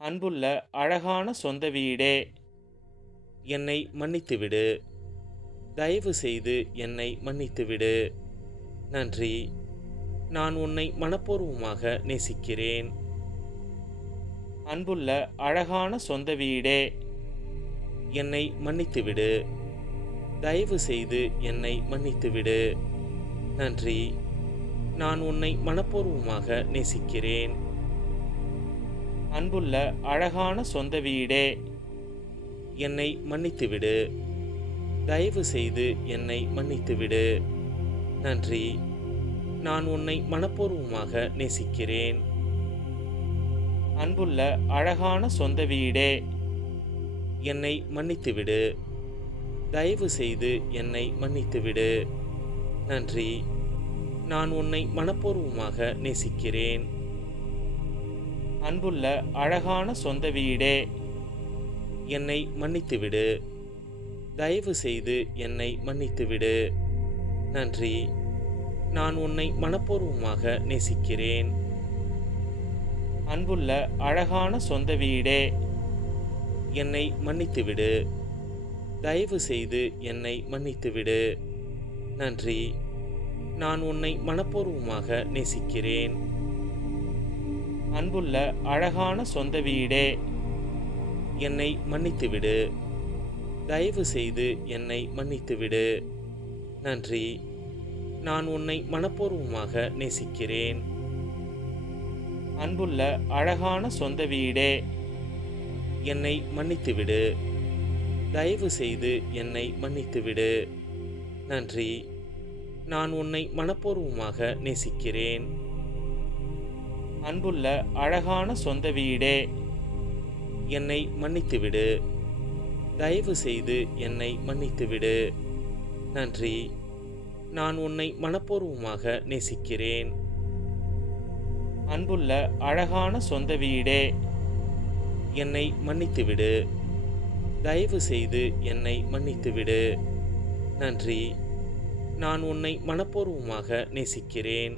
அன்புள்ள அழகான சொந்த வீடே, என்னை மன்னித்துவிடு. தயவு செய்து என்னை மன்னித்துவிடு. நன்றி. நான் உன்னை மனப்பூர்வமாக நேசிக்கிறேன். அன்புள்ள அழகான சொந்த வீடே, என்னை மன்னித்துவிடு. தயவு செய்து என்னை மன்னித்துவிடு. நன்றி. நான் உன்னை மனப்பூர்வமாக நேசிக்கிறேன். அன்புள்ள அழகான சொந்த வீடே, என்னை மன்னித்துவிடு. தயவு செய்து என்னை மன்னித்துவிடு. நன்றி. நான் உன்னை மனப்பூர்வமாக நேசிக்கிறேன். அன்புள்ள அழகான சொந்த வீடே, என்னை மன்னித்துவிடு. தயவு செய்து என்னை மன்னித்துவிடு. நன்றி. நான் உன்னை மனப்பூர்வமாக நேசிக்கிறேன். அன்புள்ள அழகான சொந்த வீடே, என்னை மன்னித்துவிடு. தயவு செய்து என்னை மன்னித்துவிடு. நன்றி. நான் உன்னை மனப்பூர்வமாக நேசிக்கிறேன். அன்புள்ள அழகான சொந்த வீடே, என்னை மன்னித்துவிடு. தயவு செய்து என்னை மன்னித்துவிடு. நன்றி. நான் உன்னை மனப்பூர்வமாக நேசிக்கிறேன். அன்புள்ள அழகான சொந்த வீடே, என்னை மன்னித்துவிடு. தயவு செய்து என்னை மன்னித்துவிடு. நன்றி. நான் உன்னை மனப்பூர்வமாக நேசிக்கிறேன். அன்புள்ள அழகான சொந்த வீடே, என்னை மன்னித்துவிடு. தயவு செய்து என்னை மன்னித்துவிடு. நன்றி. நான் உன்னை மனப்பூர்வமாக நேசிக்கிறேன். அன்புள்ள அழகான சொந்த வீடே, என்னை மன்னித்துவிடு. தயவு செய்து என்னை மன்னித்துவிடு. நன்றி. நான் உன்னை மனப்பூர்வமாக நேசிக்கிறேன். அன்புள்ள அழகான சொந்த வீடே, என்னை மன்னித்துவிடு. தயவு செய்து என்னை மன்னித்துவிடு. நன்றி. நான் உன்னை மனப்பூர்வமாக நேசிக்கிறேன்.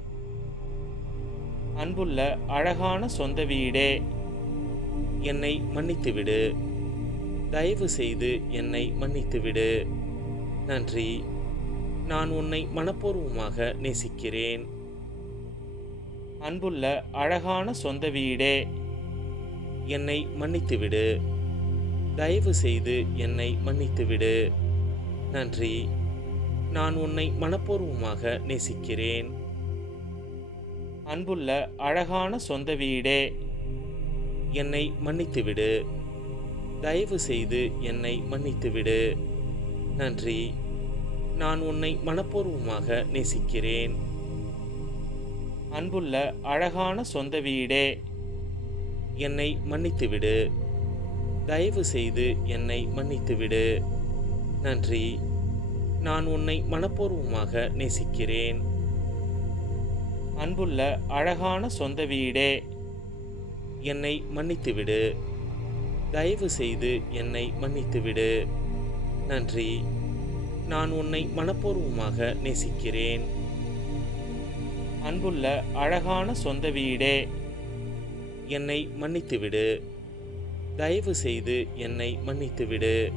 அன்புள்ள அழகான சொந்த வீடே, என்னை மன்னித்துவிடு. தயவு செய்து என்னை மன்னித்துவிடு. நன்றி. நான் உன்னை மனப்பூர்வமாக நேசிக்கிறேன். அன்புள்ள அழகான சொந்த வீடே, என்னை மன்னித்துவிடு. தயவு செய்து என்னை மன்னித்துவிடு. நன்றி. நான் உன்னை மனப்பூர்வமாக நேசிக்கிறேன். அன்புள்ள அழகான சொந்த வீடே, என்னை மன்னித்துவிடு. தயவு செய்து என்னை மன்னித்துவிடு. நன்றி. நான் உன்னை மனப்பூர்வமாக நேசிக்கிறேன். அன்புள்ள அழகான சொந்த வீடே, என்னை மன்னித்துவிடு. தயவு செய்து என்னை மன்னித்துவிடு. நன்றி. நான் உன்னை மனப்பூர்வமாக நேசிக்கிறேன். அன்புள்ள அழகான சொந்த வீடே, என்னை மன்னித்துவிடு. தயவு செய்து என்னை மன்னித்துவிடு. நன்றி. நான் உன்னை மனப்பூர்வமாக நேசிக்கிறேன். அன்புள்ள அழகான சொந்த வீடே, என்னை மன்னித்துவிடு. தயவு செய்து என்னை மன்னித்துவிடு.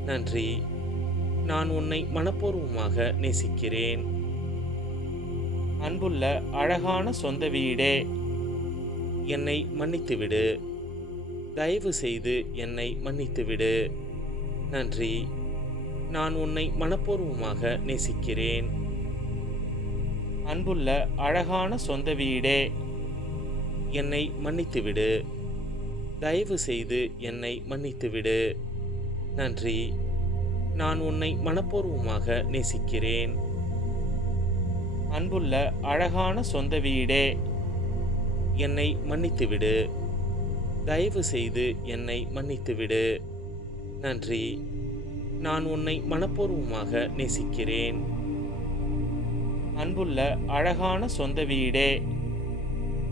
நன்றி. நான் உன்னை மனப்பூர்வமாக நேசிக்கிறேன். அன்புள்ள அழகான சொந்த வீடே, என்னை மன்னித்துவிடு. தயவு செய்து என்னை மன்னித்துவிடு. நன்றி. நான் உன்னை மனப்பூர்வமாக நேசிக்கிறேன். அன்புள்ள அழகான சொந்த வீடே, என்னை மன்னித்துவிடு. தயவு செய்து என்னை மன்னித்துவிடு. நன்றி. நான் உன்னை மனப்பூர்வமாக நேசிக்கிறேன். அன்புள்ள அழகான சொந்த வீடே, என்னை மன்னித்துவிடு. தயவு செய்து என்னை மன்னித்துவிடு. நன்றி. நான் உன்னை மனப்பூர்வமாக நேசிக்கிறேன். அன்புள்ள அழகான சொந்த வீடே,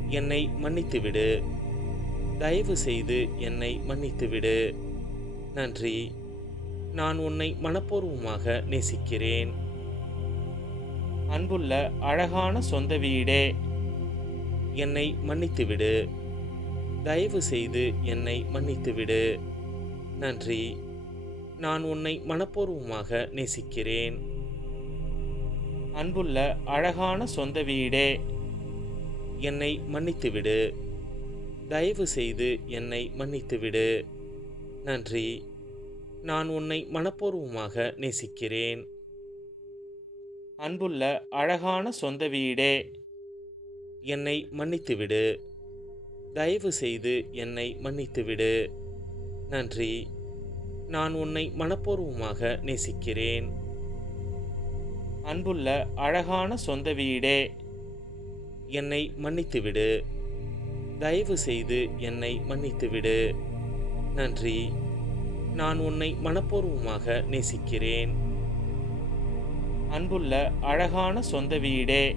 என்னை மன்னித்துவிடு. தயவு செய்து என்னை மன்னித்துவிடு. நன்றி. நான் உன்னை மனப்பூர்வமாக நேசிக்கிறேன். அன்புள்ள அழகான சொந்த வீடே, என்னை மன்னித்துவிடு. தயவு செய்து என்னை மன்னித்துவிடு. நன்றி. நான் உன்னை மனப்பூர்வமாக நேசிக்கிறேன். அன்புள்ள அழகான சொந்த வீடே, என்னை மன்னித்துவிடு. தயவு செய்து என்னை மன்னித்துவிடு. நன்றி. நான் உன்னை மனப்பூர்வமாக நேசிக்கிறேன். அன்புள்ள அழகான சொந்த வீடே, என்னை மன்னித்துவிடு. தயவு செய்து என்னை மன்னித்துவிடு. நன்றி. நான் உன்னை மனப்பூர்வமாக நேசிக்கிறேன். அன்புள்ள அழகான சொந்த வீடே, என்னை மன்னித்துவிடு. தயவு செய்து என்னை மன்னித்துவிடு. நன்றி. நான் உன்னை மனப்பூர்வமாக நேசிக்கிறேன். அன்புள்ள அழகான சொந்த வீடே,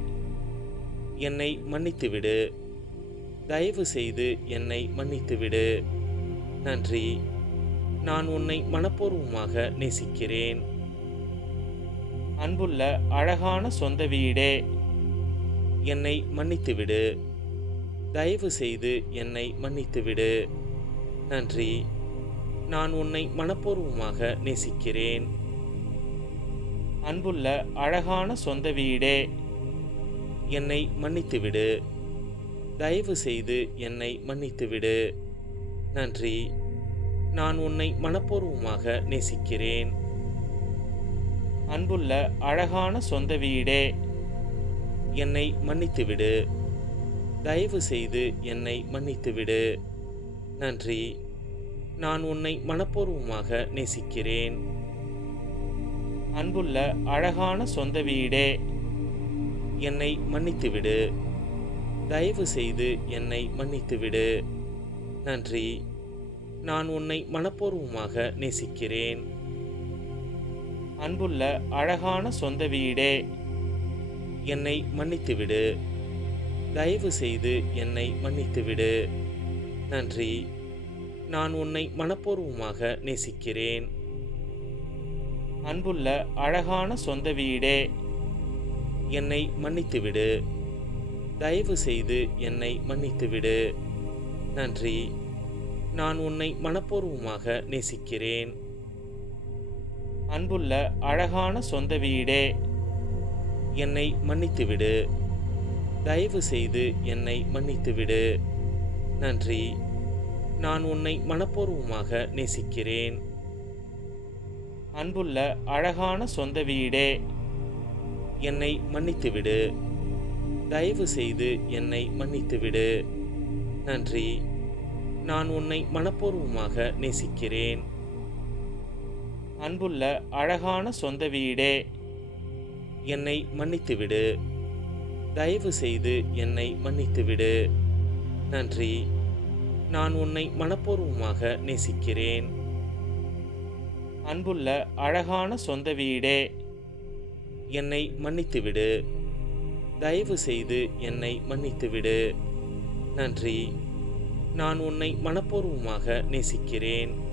என்னை மன்னித்துவிடு. தயவு செய்து என்னை மன்னித்துவிடு. நன்றி. நான் உன்னை மனப்பூர்வமாக நேசிக்கிறேன். அன்புள்ள அழகான சொந்த வீடே, என்னை மன்னித்துவிடு. தயவு செய்து என்னை மன்னித்துவிடு. நன்றி. நான் உன்னை மனப்பூர்வமாக நேசிக்கிறேன். அன்புள்ள அழகான சொந்த வீடே, என்னை மன்னித்துவிடு. தயவு செய்து என்னை மன்னித்துவிடு. நன்றி. நான் உன்னை மனப்பூர்வமாக நேசிக்கிறேன். அன்புள்ள அழகான சொந்த வீடே, என்னை மன்னித்துவிடு. தயவு செய்து என்னை மன்னித்துவிடு. நன்றி. நான் உன்னை மனப்பூர்வமாக நேசிக்கிறேன். அன்புள்ள அழகான சொந்த வீடே, என்னை மன்னித்துவிடு. தயவு செய்து என்னை மன்னித்துவிடு. நன்றி. நான் உன்னை மனப்பூர்வமாக நேசிக்கிறேன். அன்புள்ள அழகான சொந்த வீடே, என்னை மன்னித்துவிடு. தயவு செய்து என்னை மன்னித்துவிடு. நன்றி. நான் உன்னை மனப்பூர்வமாக நேசிக்கிறேன். அன்புள்ள அழகான சொந்த வீடே, என்னை மன்னித்துவிடு. தயவு செய்து என்னை மன்னித்துவிடு. நன்றி. நான் உன்னை மனப்பூர்வமாக நேசிக்கிறேன். அன்புள்ள அழகான சொந்த வீடே, என்னை மன்னித்துவிடு. தயவு செய்து என்னை மன்னித்துவிடு. நன்றி. நான் உன்னை மனப்பூர்வமாக நேசிக்கிறேன். அன்புள்ள அழகான சொந்த வீடே, என்னை மன்னித்துவிடு. தயவு செய்து என்னை மன்னித்துவிடு. நன்றி. நான் உன்னை மனப்பூர்வமாக நேசிக்கிறேன். அன்புள்ள அழகான சொந்த வீடே, என்னை மன்னித்துவிடு. தயவு செய்து என்னை மன்னித்துவிடு. நன்றி. நான் உன்னை மனப்பூர்வமாக நேசிக்கிறேன். அன்புள்ள அழகான சொந்த வீடே, என்னை மன்னித்துவிடு. தயவு செய்து என்னை மன்னித்துவிடு. நன்றி. நான் உன்னை மனப்பூர்வமாக நேசிக்கிறேன்.